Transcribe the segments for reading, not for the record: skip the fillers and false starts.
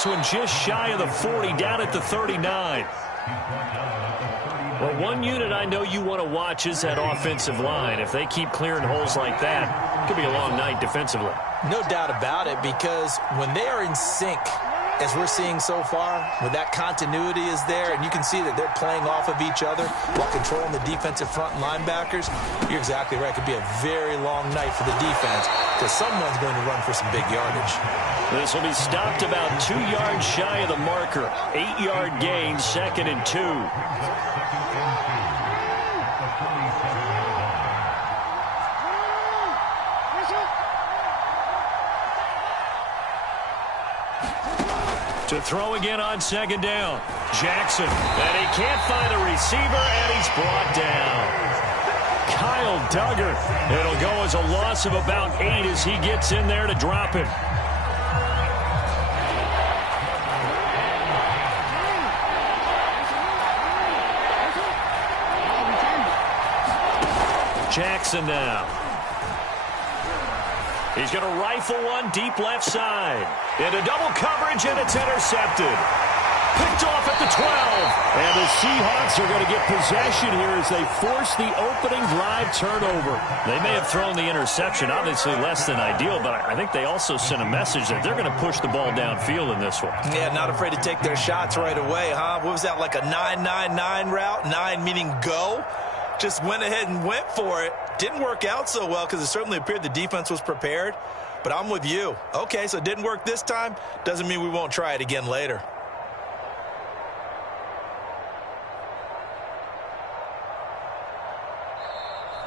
this one just shy of the 40, down at the 39. Well, one unit I know you want to watch is that offensive line. If they keep clearing holes like that, it could be a long night defensively. No doubt about it, because when they are in sync, as we're seeing so far, when that continuity is there, and you can see that they're playing off of each other while controlling the defensive front linebackers, you're exactly right. It could be a very long night for the defense because someone's going to run for some big yardage. This will be stopped about 2 yards shy of the marker. 8-yard gain, 2nd and 2. To throw again on 2nd down. Jackson, and he can't find a receiver, and he's brought down. Kyle Duggar. It'll go as a loss of about 8 as he gets in there to drop it. Jackson now. He's going to rifle one deep left side. Into double coverage, and it's intercepted. Picked off at the 12. And the Seahawks are going to get possession here as they force the opening drive turnover. They may have thrown the interception, obviously less than ideal, but I think they also sent a message that they're going to push the ball downfield in this one. Yeah, not afraid to take their shots right away, huh? What was that, like a 9-9-9 route? 9 meaning go? Just went ahead and went for it. Didn't work out so well because it certainly appeared the defense was prepared. But I'm with you. Okay, so it didn't work this time. Doesn't mean we won't try it again later.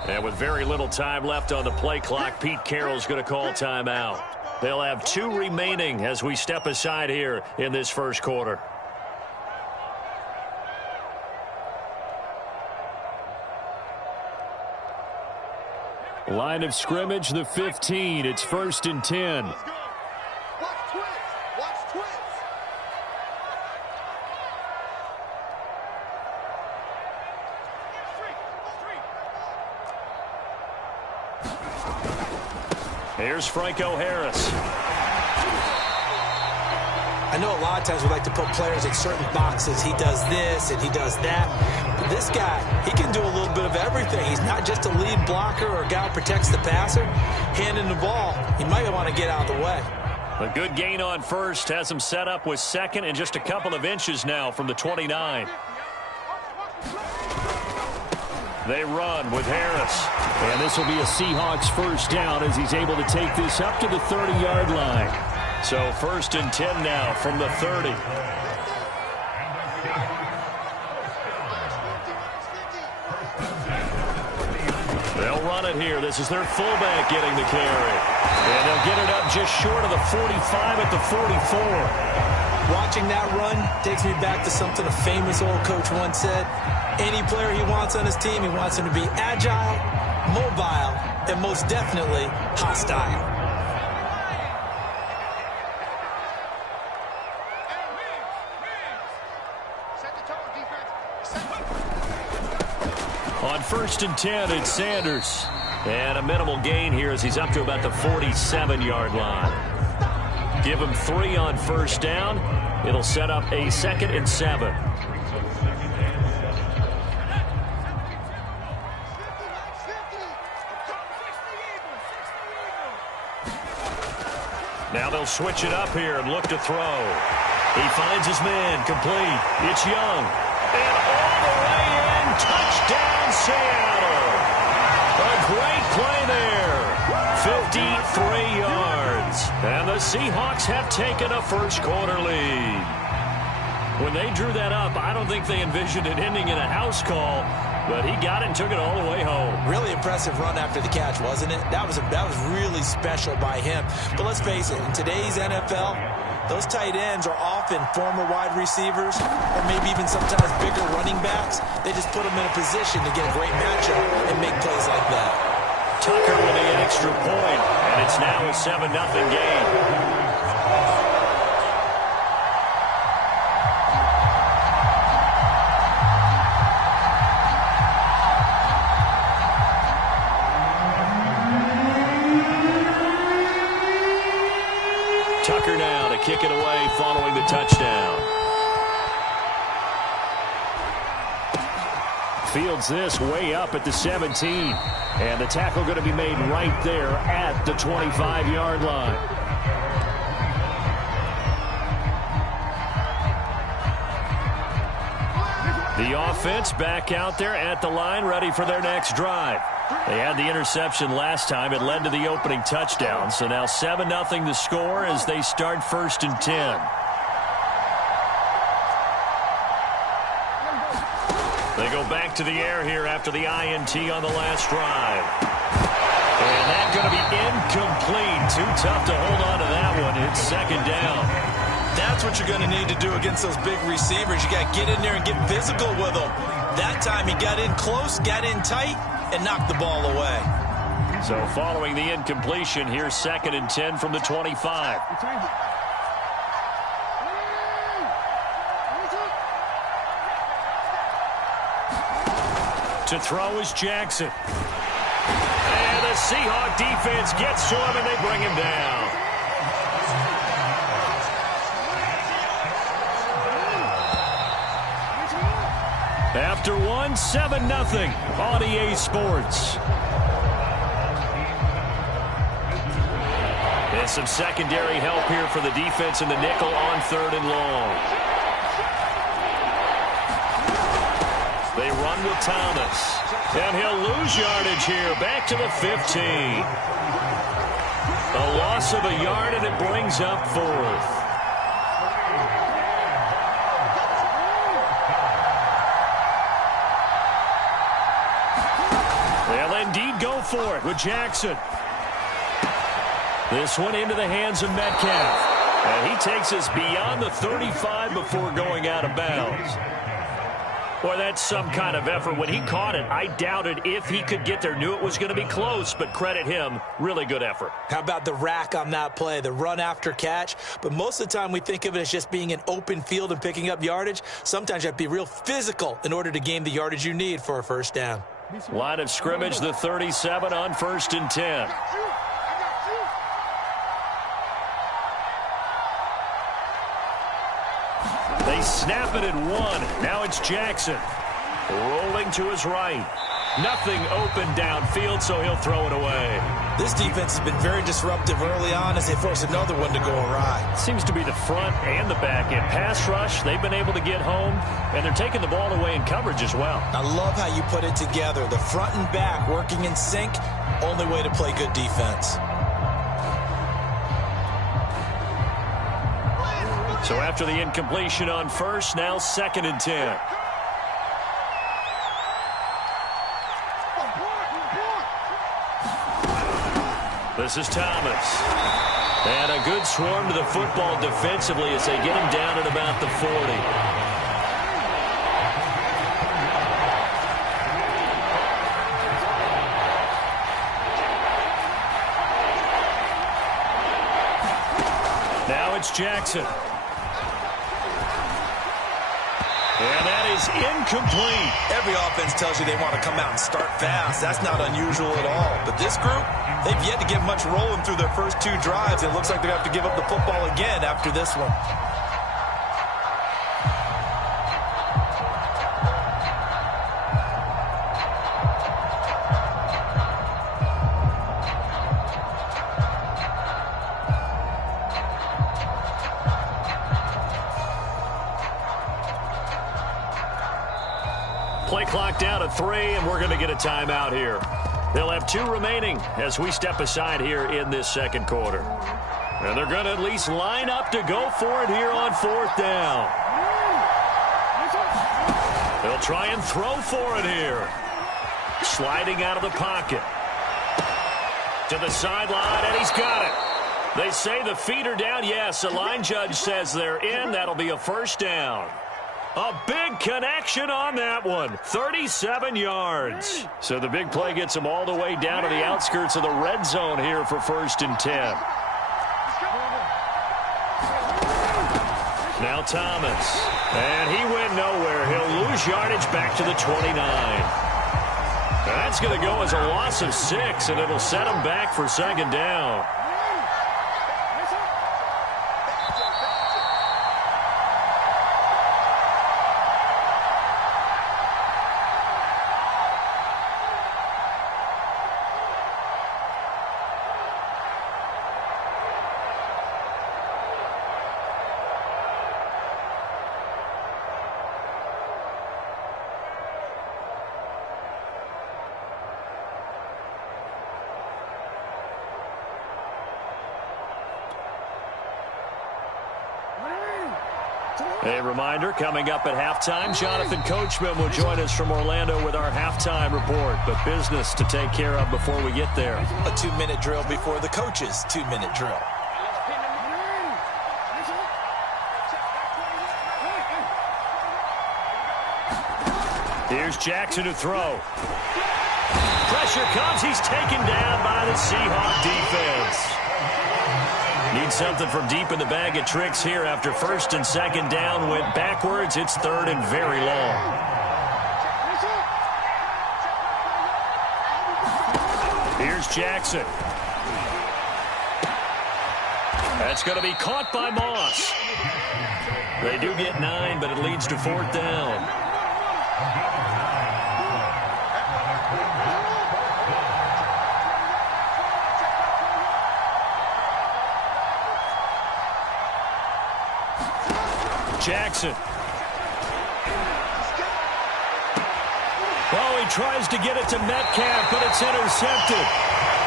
And with very little time left on the play clock, Pete Carroll's going to call timeout. They'll have 2 remaining as we step aside here in this first quarter. Line of scrimmage, the 15. It's 1st and 10. Watch twins. Watch twins. Here's Franco Harris. I know a lot of times we like to put players in certain boxes. He does this and he does that. But this guy, he can do a little bit of everything. He's not just a lead blocker or a guy who protects the passer. Handing the ball, he might want to get out of the way. A good gain on first has him set up with 2nd and just a couple of inches now from the 29. They run with Harris. And this will be a Seahawks first down as he's able to take this up to the 30-yard line. So 1st and 10 now from the 30. They'll run it here. This is their fullback getting the carry. And they'll get it up just short of the 45 at the 44. Watching that run takes me back to something a famous old coach once said. Any player he wants on his team, he wants him to be agile, mobile, and most definitely hostile. On 1st and 10, it's Sanders. And a minimal gain here as he's up to about the 47-yard line. Give him 3 on first down. It'll set up a 2nd and 7. Now they'll switch it up here and look to throw. He finds his man, complete. It's Young. And all the way in, touchdown Seattle. A great play there. 53 yards. And the Seahawks have taken a first quarter lead. When they drew that up, I don't think they envisioned it ending in a house call. But he got it and took it all the way home. Really impressive run after the catch, wasn't it? That was really special by him. But let's face it, in today's NFL, those tight ends are often former wide receivers or maybe even sometimes bigger running backs. They just put them in a position to get a great matchup and make plays like that. Tucker with the extra point, and it's now a 7-0 game. Tucker now to kick it away following the Fields this way up at the 17. And the tackle going to be made right there at the 25-yard line. The offense back out there at the line, ready for their next drive. They had the interception last time. It led to the opening touchdown. So now 7-0 the score as they start 1st and 10. They go back to the air here after the INT on the last drive. And that's going to be incomplete. Too tough to hold on to that one. It's 2nd down. That's what you're going to need to do against those big receivers. You got to get in there and get physical with them. That time he got in close, got in tight, and knocked the ball away. So following the incompletion, here's 2nd and 10 from the 25. To throw is Jackson. And the Seahawk defense gets to him, and they bring him down. After one, 7-0 on EA Sports. And some secondary help here for the defense in the nickel on 3rd and long. They run with Thomas. And he'll lose yardage here. Back to the 15. A loss of a yard, and it brings up 4th. They'll indeed go for it with Jackson. This one into the hands of Metcalf. And he takes us beyond the 35 before going out of bounds. Boy, that's some kind of effort. When he caught it, I doubted if he could get there. Knew it was going to be close, but credit him. Really good effort. How about the rack on that play, the run after catch? But most of the time we think of it as just being an open field and picking up yardage. Sometimes you have to be real physical in order to gain the yardage you need for a 1st down. Line of scrimmage, the 37 on 1st and 10. They snap it at 1. Now it's Jackson. Rolling to his right. Nothing open downfield, so he'll throw it away. This defense has been very disruptive early on as they force another one to go awry. Seems to be the front and the back end. Pass rush, they've been able to get home, and they're taking the ball away in coverage as well. I love how you put it together. The front and back working in sync, only way to play good defense. So after the incompletion on 1st, now 2nd and 10. This is Thomas. And a good swarm to the football defensively as they get him down at about the 40. Now it's Jackson. And that is incomplete. Every offense tells you they want to come out and start fast. That's not unusual at all. But this group, they've yet to get much rolling through their first 2 drives. It looks like they're going to have to give up the football again after this one. Play clock down to 3, and we're going to get a timeout here. They'll have 2 remaining as we step aside here in this 2nd quarter. And they're going to at least line up to go for it here on 4th down. They'll try and throw for it here. Sliding out of the pocket. To the sideline, and he's got it. They say the feet are down. Yes, the line judge says they're in. That'll be a 1st down. A big connection on that one. 37 yards. So the big play gets them all the way down to the outskirts of the red zone here for 1st and 10. Now Thomas. And he went nowhere. He'll lose yardage back to the 29. That's going to go as a loss of 6, and it'll set him back for 2nd down. A reminder, coming up at halftime, Jonathan Coachman will join us from Orlando with our halftime report. But business to take care of before we get there. A 2-minute drill before the coach's 2-minute drill. Here's Jackson to throw. Pressure comes. He's taken down by the Seahawk defense. Need something from deep in the bag of tricks here after first and second down went backwards. It's third and very long. Here's Jackson. That's going to be caught by Moss. They do get 9, but it leads to fourth down. Jackson. Oh, he tries to get it to Metcalf, but it's intercepted.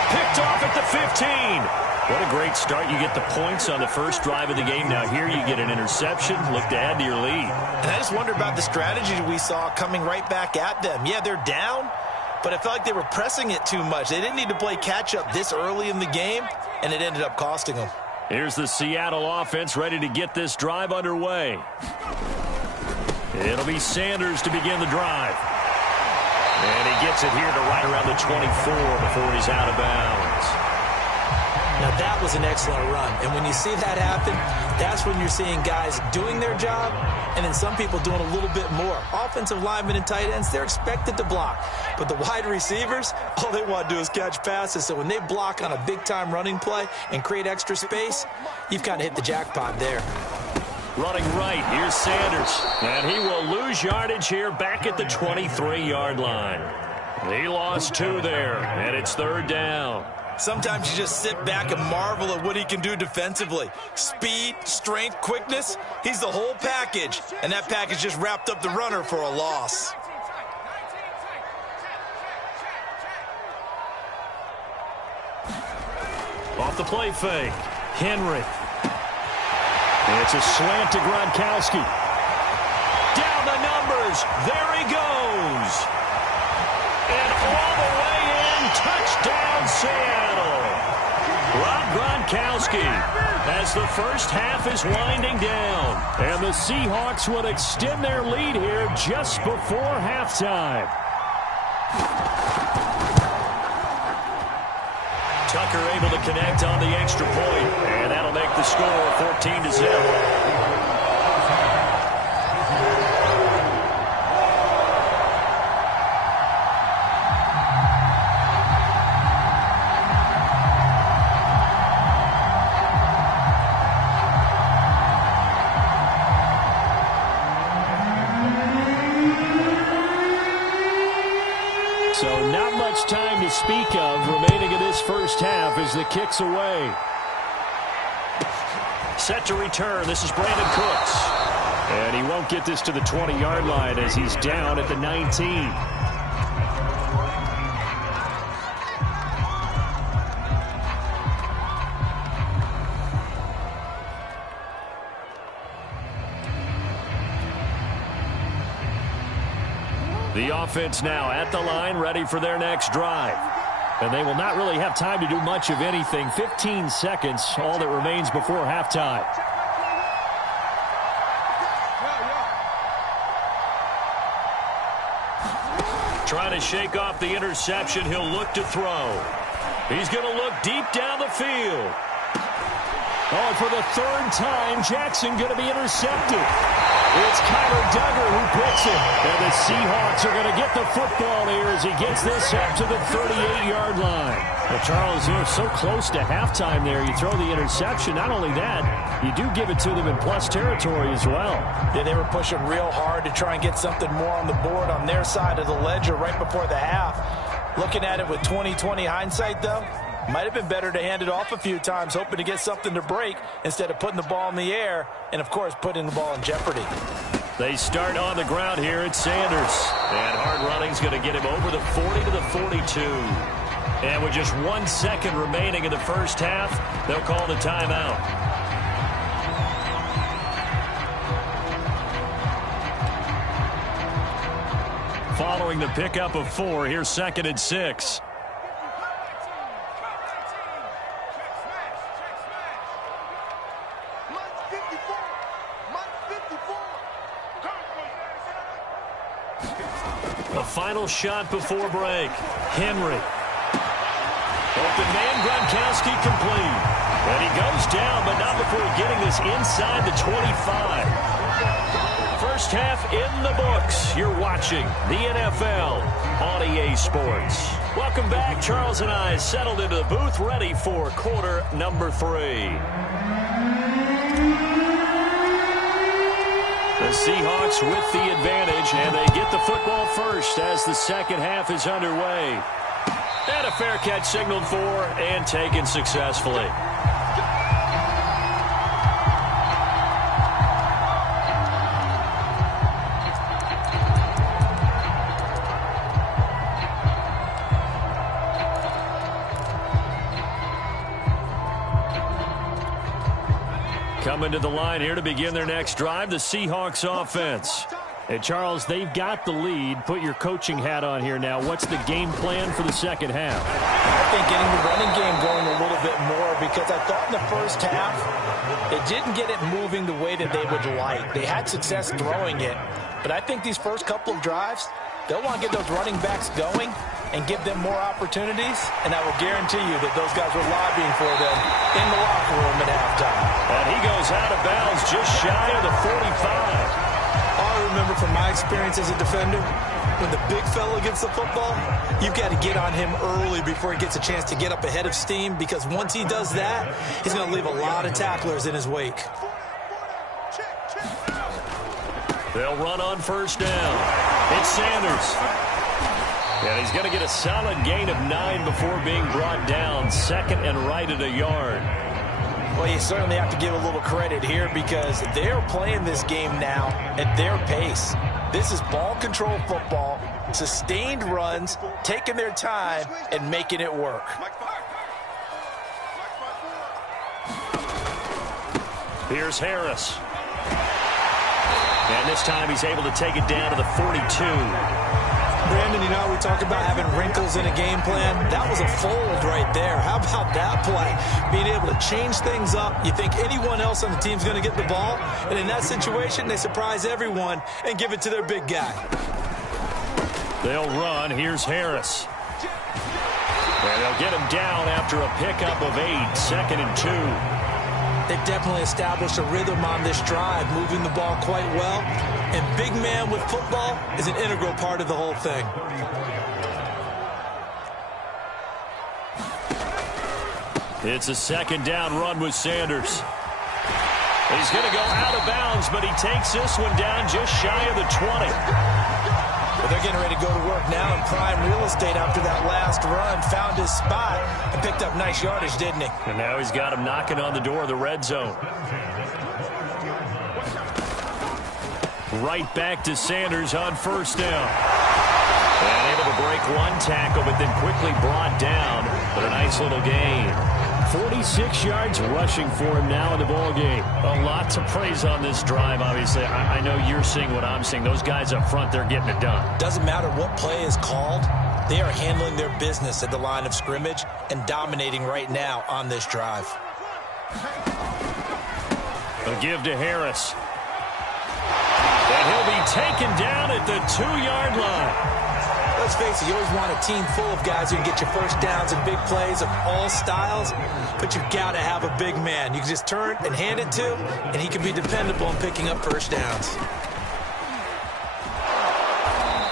Picked off at the 15. What a great start. You get the points on the first drive of the game. Now here you get an interception. Look to add to your lead. And I just wonder about the strategy we saw coming right back at them. Yeah, they're down, but I felt like they were pressing it too much. They didn't need to play catch-up this early in the game, and it ended up costing them. Here's the Seattle offense ready to get this drive underway. It'll be Sanders to begin the drive. And he gets it here to right around the 24 before he's out of bounds. Now, that was an excellent run. And when you see that happen, that's when you're seeing guys doing their job and then some people doing a little bit more. Offensive linemen and tight ends, they're expected to block. But the wide receivers, all they want to do is catch passes. So when they block on a big-time running play and create extra space, you've kind of hit the jackpot there. Running right, here's Sanders. And he will lose yardage here back at the 23-yard line. He lost 2 there, and it's third down. Sometimes you just sit back and marvel at what he can do defensively. Speed, strength, quickness, he's the whole package. And that package just wrapped up the runner for a loss. Off the play fake, Henry. It's a slant to Gronkowski. Down the numbers. There he goes. And all the way in. Touchdown, Seattle. Rob Gronkowski as the first half is winding down. And the Seahawks would extend their lead here just before halftime. Tucker able to connect on the extra point, and that'll make the score 14-0. So not much time to speak of remaining in this first half as the kick's away. Set to return. This is Brandon Cooks. And he won't get this to the 20-yard line as he's down at the 19. The offense now at the line, ready for their next drive. And they will not really have time to do much of anything. 15 seconds, all that remains before halftime. Trying to shake off the interception. He'll look to throw. He's going to look deep down the field. Oh, and for the third time, Jackson going to be intercepted. It's Kyler Duggar who picks it. And the Seahawks are going to get the football here as he gets this up to the 38-yard line. Well, Charles, you're so close to halftime there. You throw the interception. Not only that, you do give it to them in plus territory as well. Yeah, they were pushing real hard to try and get something more on the board on their side of the ledger right before the half. Looking at it with 20/20 hindsight, though, might have been better to hand it off a few times, hoping to get something to break instead of putting the ball in the air and, of course, putting the ball in jeopardy. They start on the ground here at Sanders. And hard running's going to get him over the 40 to the 42. And with just 1 second remaining in the first half, they'll call the timeout. following the pickup of 4. Here's 2nd and 6. The final shot before break. Henry. Open man, Gronkowski complete. And he goes down, but not before getting this inside the 25. First half in the books. You're watching the NFL on EA Sports. Welcome back. Charles and I settled into the booth, ready for quarter number 3. The Seahawks with the advantage, and they get the football first as the second half is underway. And a fair catch signaled for and taken successfully. Coming to the line here to begin their next drive, the Seahawks offense. Hey, Charles, they've got the lead. Put your coaching hat on here now. What's the game plan for the second half? I think getting the running game going a little bit more, because I thought in the first half they didn't get it moving the way that they would like. They had success throwing it, but I think these first couple of drives, they'll want to get those running backs going and give them more opportunities, and I will guarantee you that those guys were lobbying for them in the locker room at halftime. And he goes out of bounds just shy of the 45. I remember from my experience as a defender, when the big fella gets the football, you've got to get on him early before he gets a chance to get up ahead of steam, because once he does that, he's going to leave a lot of tacklers in his wake. They'll run on first down. It's Sanders. And he's going to get a solid gain of 9 before being brought down. 2nd and right at a yard. Well, you certainly have to give a little credit here, because they're playing this game now at their pace. This is ball control football, sustained runs, taking their time, and making it work. Here's Harris. And this time he's able to take it down to the 42. Brandon, you know, we talk about having wrinkles in a game plan. That was a fold right there. How about that play? Being able to change things up. You think anyone else on the team's going to get the ball, and in that situation, they surprise everyone and give it to their big guy. They'll run. Here's Harris. And they'll get him down after a pickup of 8. 2nd and 2. They've definitely established a rhythm on this drive, moving the ball quite well. And big man with football is an integral part of the whole thing. It's a 2nd down run with Sanders. He's going to go out of bounds, but he takes this one down just shy of the 20. Well, they're getting ready to go to work now in prime real estate after that last run. Found his spot and picked up nice yardage, didn't he? And now he's got him knocking on the door of the red zone. Right back to Sanders on first down. And able to break one tackle, but then quickly brought down. But a nice little gain. 46 yards rushing for him now in the ball game. A lot to praise on this drive, obviously. I know you're seeing what I'm seeing. Those guys up front, they're getting it done. Doesn't matter what play is called. They are handling their business at the line of scrimmage and dominating right now on this drive. A give to Harris. And he'll be taken down at the 2-yard line. Let's face it, you always want a team full of guys who can get you first downs and big plays of all styles, but you've got to have a big man. You can just turn and hand it to, and he can be dependable in picking up first downs.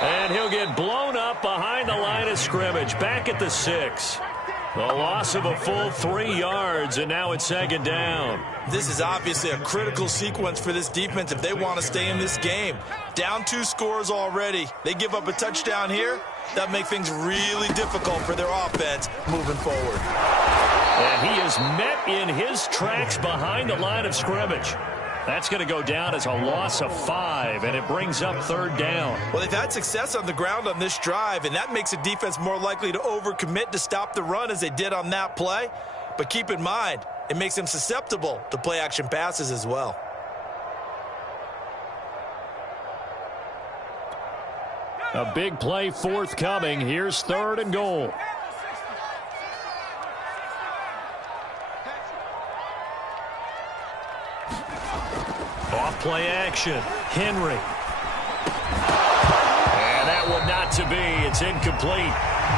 And he'll get blown up behind the line of scrimmage, back at the 6. The loss of a full 3 yards, and now it's 2nd down. This is obviously a critical sequence for this defense if they want to stay in this game. Down 2 scores already. They give up a touchdown here. That makes things really difficult for their offense moving forward. And he is met in his tracks behind the line of scrimmage. That's going to go down as a loss of 5, and it brings up 3rd down. Well, they've had success on the ground on this drive, and that makes a defense more likely to overcommit to stop the run as they did on that play. But keep in mind, it makes them susceptible to play-action passes as well. A big play forthcoming. Here's 3rd and goal. Off play action. Henry. And that one not to be. It's incomplete.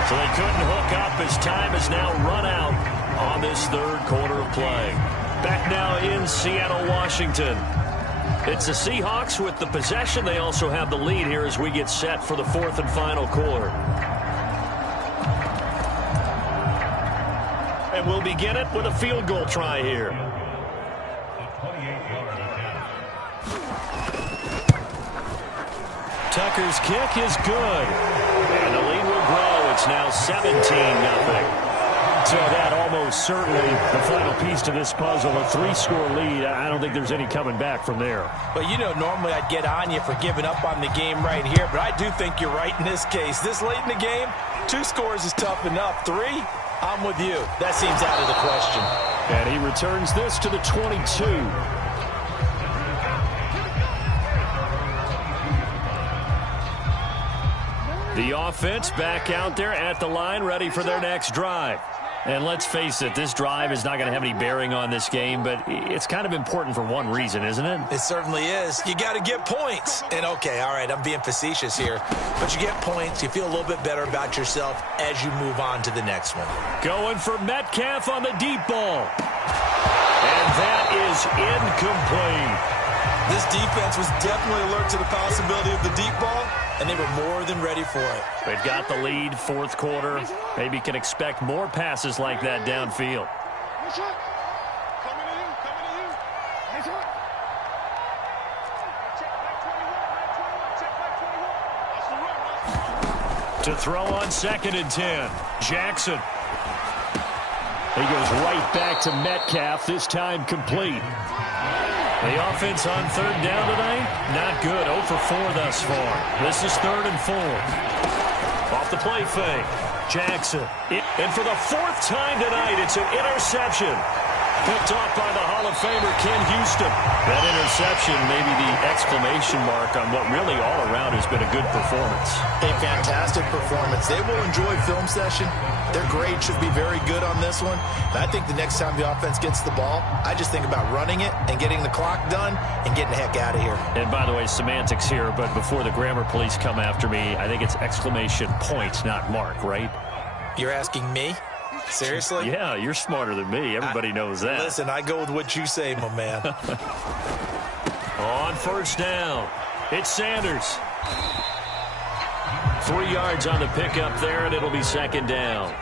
So they couldn't hook up as time has now run out on this 3rd quarter of play. Back now in Seattle, Washington. It's the Seahawks with the possession. They also have the lead here as we get set for the 4th and final quarter. And we'll begin it with a field goal try here. Tucker's kick is good. And the lead will grow. It's now 17-0. So that almost certainly the final piece to this puzzle, a 3-score lead. I don't think there's any coming back from there. But, you know, normally I'd get on you for giving up on the game right here, but I do think you're right in this case. This late in the game, 2 scores is tough enough. 3, I'm with you. That seems out of the question. And he returns this to the 22. The offense back out there at the line, ready for their next drive. And let's face it, this drive is not going to have any bearing on this game, but it's kind of important for one reason, isn't it? It certainly is. You got to get points. And, okay, all right, I'm being facetious here. But you get points, you feel a little bit better about yourself as you move on to the next one. Going for Metcalf on the deep ball. And that is incomplete. This defense was definitely alert to the possibility of the deep ball, and they were more than ready for it. They've got the lead, 4th quarter. Maybe can expect more passes like that downfield. To throw on 2nd and 10. Jackson. He goes right back to Metcalf, this time complete. The offense on 3rd down tonight, not good. 0 for 4 thus far. This is 3rd and 4. Off the play fake. Jackson. And for the 4th time tonight, it's an interception. Picked off by the Hall of Famer Ken Houston. That interception may be the exclamation mark on what really all around has been a good performance. A fantastic performance. They will enjoy film session. Their grade should be very good on this one. And I think the next time the offense gets the ball, I just think about running it and getting the clock done and getting the heck out of here. And by the way, semantics here, but before the grammar police come after me, I think it's exclamation point, not mark, right? You're asking me? Seriously? Yeah, you're smarter than me. Everybody knows that. Listen, I go with what you say, my man. On 1st down, it's Sanders. 3 yards on the pickup there, and it'll be 2nd down.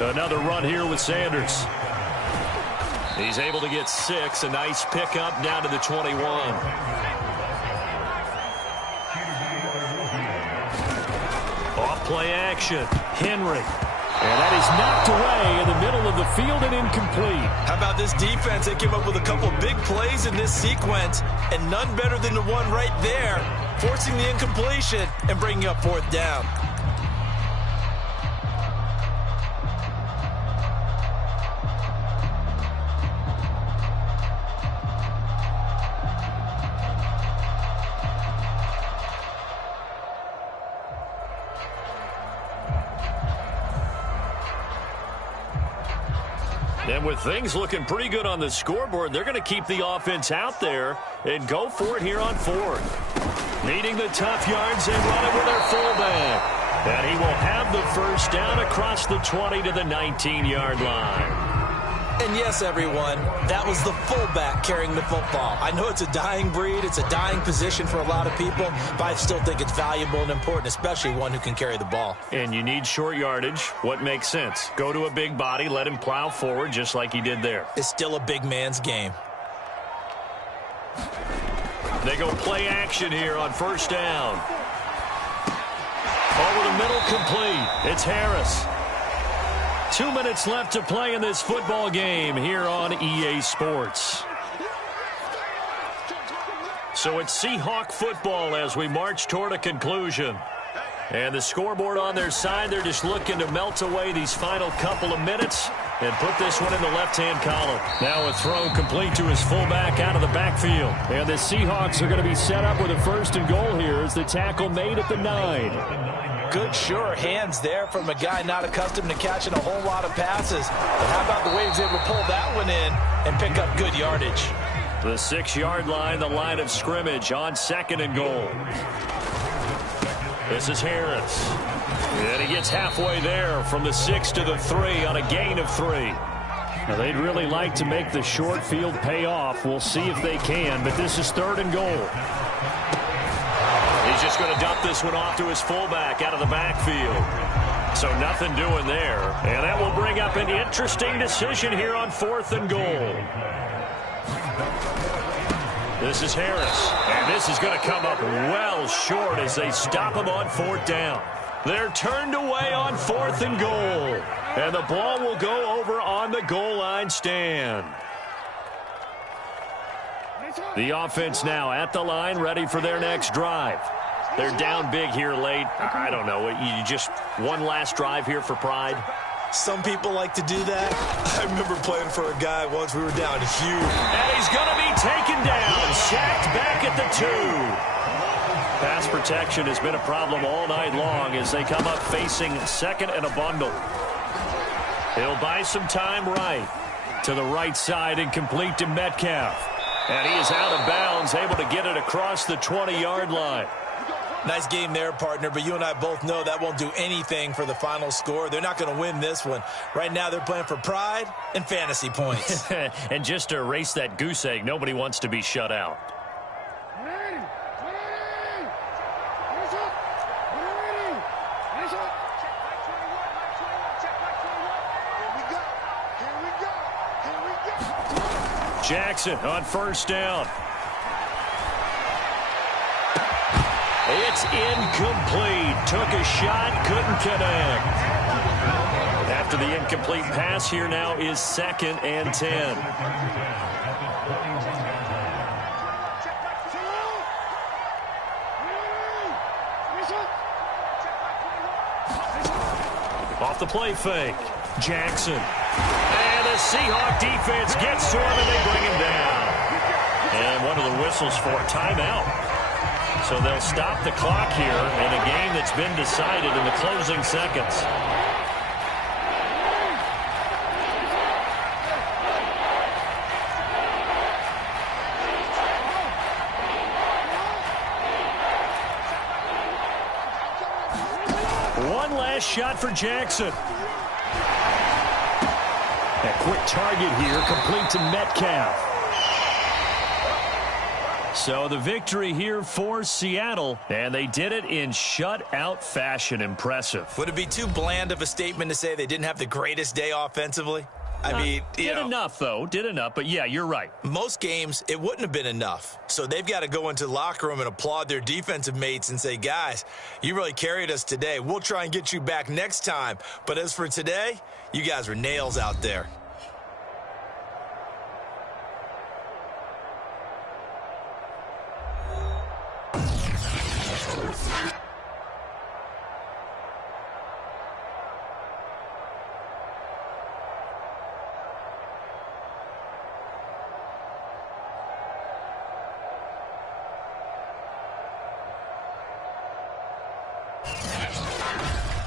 Another run here with Sanders. He's able to get 6. A nice pickup down to the 21. Off play action. Henry. And that is knocked away in the middle of the field and incomplete. How about this defense? They came up with a couple big plays in this sequence, and none better than the one right there, forcing the incompletion and bringing up 4th down. And with things looking pretty good on the scoreboard, they're going to keep the offense out there and go for it here on 4th. Needing the tough yards and running with their fullback. And he will have the 1st down across the 20 to the 19-yard line. And yes, everyone, that was the fullback carrying the football. I know it's a dying breed, it's a dying position for a lot of people, but I still think it's valuable and important, especially one who can carry the ball. And you need short yardage. What makes sense? Go to a big body, let him plow forward just like he did there. It's still a big man's game. They go play action here on 1st down. Over the middle, complete. It's Harris. 2 minutes left to play in this football game here on EA Sports. So it's Seahawk football as we march toward a conclusion. And the scoreboard on their side, they're just looking to melt away these final couple of minutes and put this one in the left-hand column. Now a throw complete to his fullback out of the backfield. And the Seahawks are going to be set up with a 1st and goal here as the tackle made at the 9. Good, sure hands there from a guy not accustomed to catching a whole lot of passes. But how about the way he's able to pull that one in and pick up good yardage? The 6-yard line, the line of scrimmage on 2nd and goal. This is Harris. And he gets halfway there from the 6 to the 3 on a gain of 3. Now, they'd really like to make the short field pay off. We'll see if they can, but this is 3rd and goal. He's just going to dump this one off to his fullback out of the backfield. So nothing doing there. And that will bring up an interesting decision here on 4th and goal. This is Harris, and this is going to come up well short as they stop him on 4th down. They're turned away on 4th and goal, and the ball will go over on the goal line stand. The offense now at the line, ready for their next drive. They're down big here late. I don't know. You just one last drive here for pride? Some people like to do that. I remember playing for a guy once. We were down huge. And he's going to be taken down, sacked back at the 2. Pass protection has been a problem all night long as they come up facing 2nd and a bundle. He'll buy some time right to the right side and complete to Metcalf. And he is out of bounds, able to get it across the 20-yard line. Nice game there, partner, but you and I both know that won't do anything for the final score. They're not going to win this one. Right now, they're playing for pride and fantasy points. And just to erase that goose egg, nobody wants to be shut out. Jackson on 1st down. It's incomplete. Took a shot, couldn't connect. After the incomplete pass, here now is 2nd and 10. Off the play fake. Jackson. And the Seahawk defense gets to him and they bring him down. And one of the whistles for a timeout. So they'll stop the clock here in a game that's been decided in the closing seconds. One last shot for Jackson. A quick target here, complete to Metcalf. So the victory here for Seattle, and they did it in shutout fashion. Impressive. Would it be too bland of a statement to say they didn't have the greatest day offensively? I mean, did enough, though. Did enough, but yeah, you're right. Most games, it wouldn't have been enough. So they've got to go into the locker room and applaud their defensive mates and say, guys, you really carried us today. We'll try and get you back next time. But as for today, you guys were nails out there.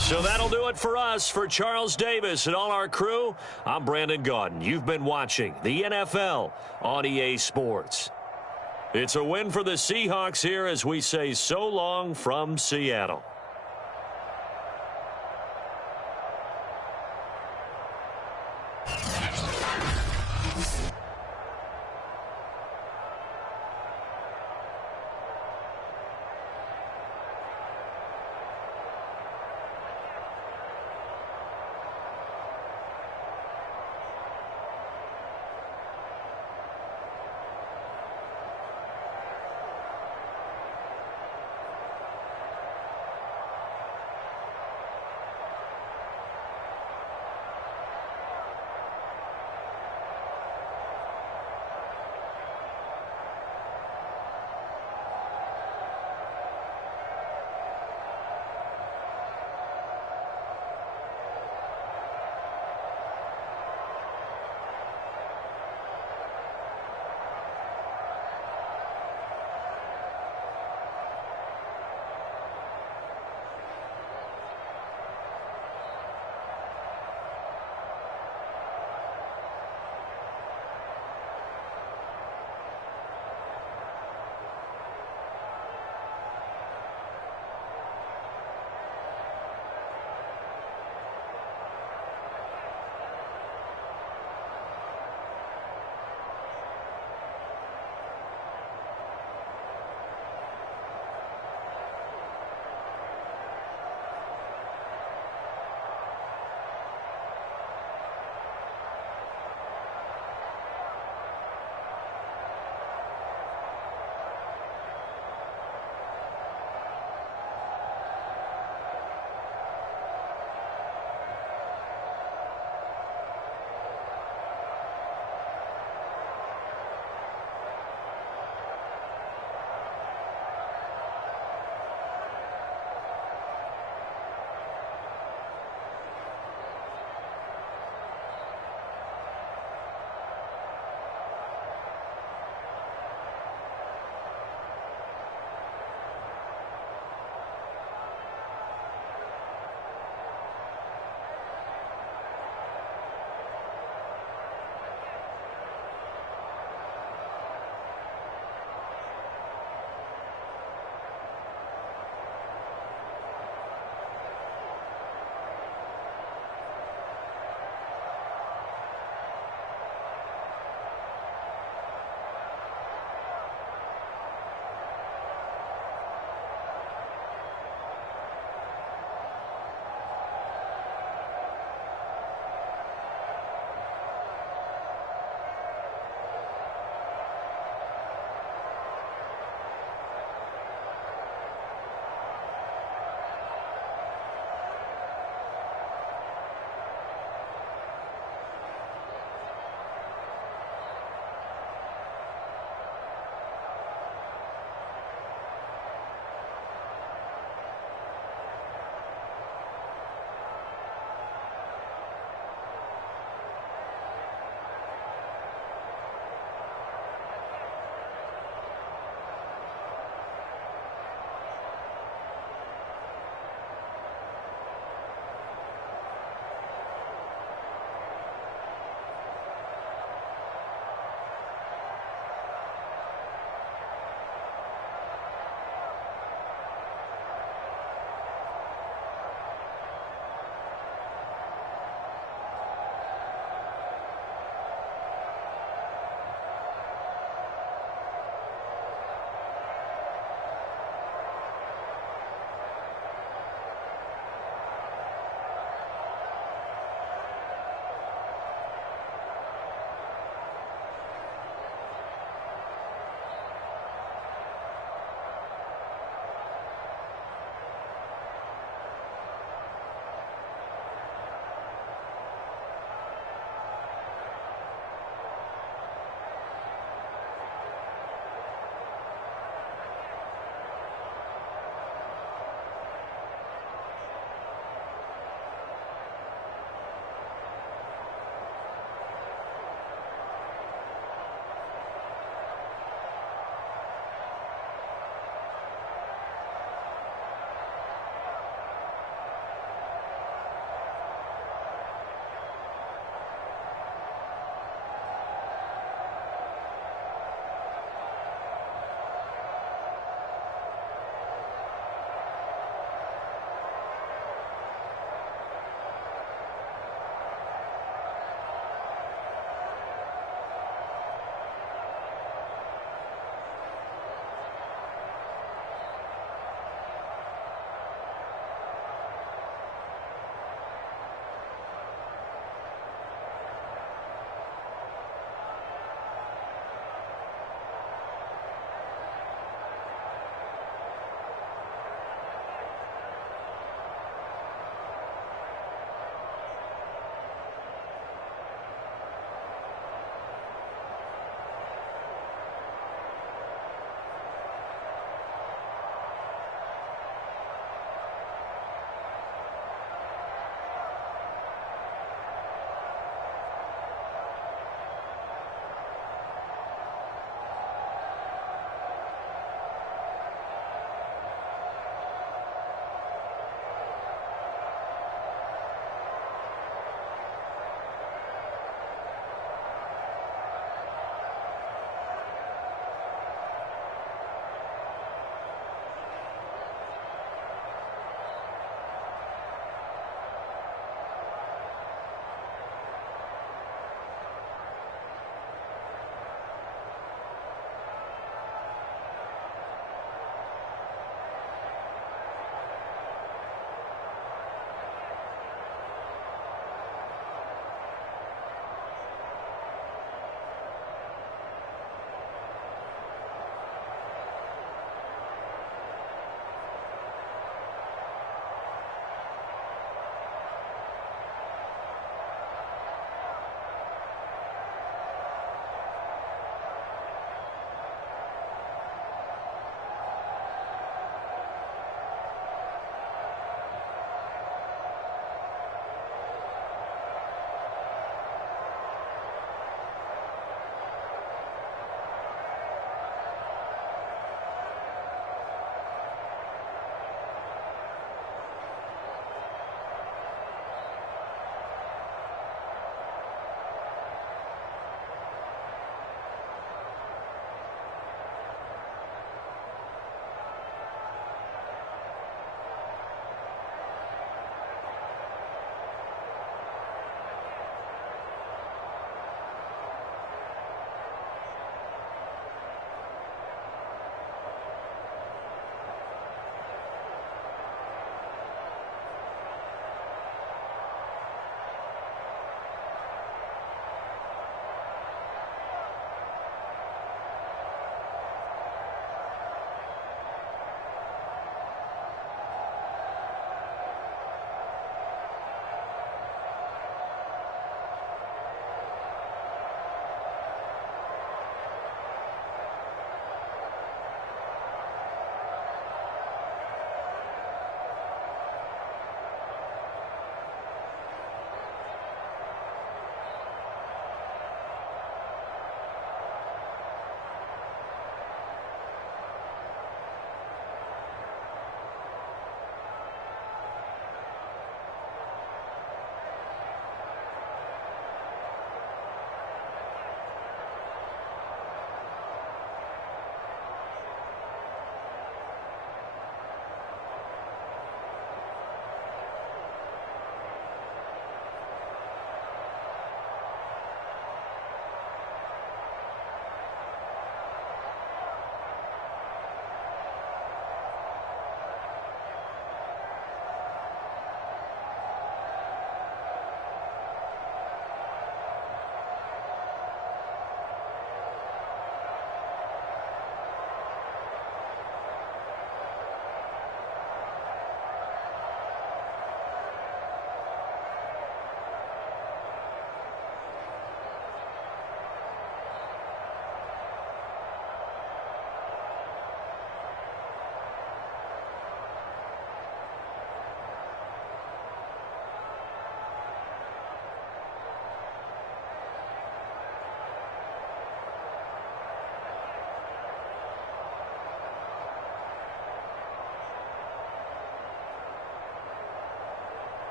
So that'll do it for us. For Charles Davis and all our crew, I'm Brandon Gaudin. You've been watching the NFL on EA Sports. It's a win for the Seahawks here as we say so long from Seattle.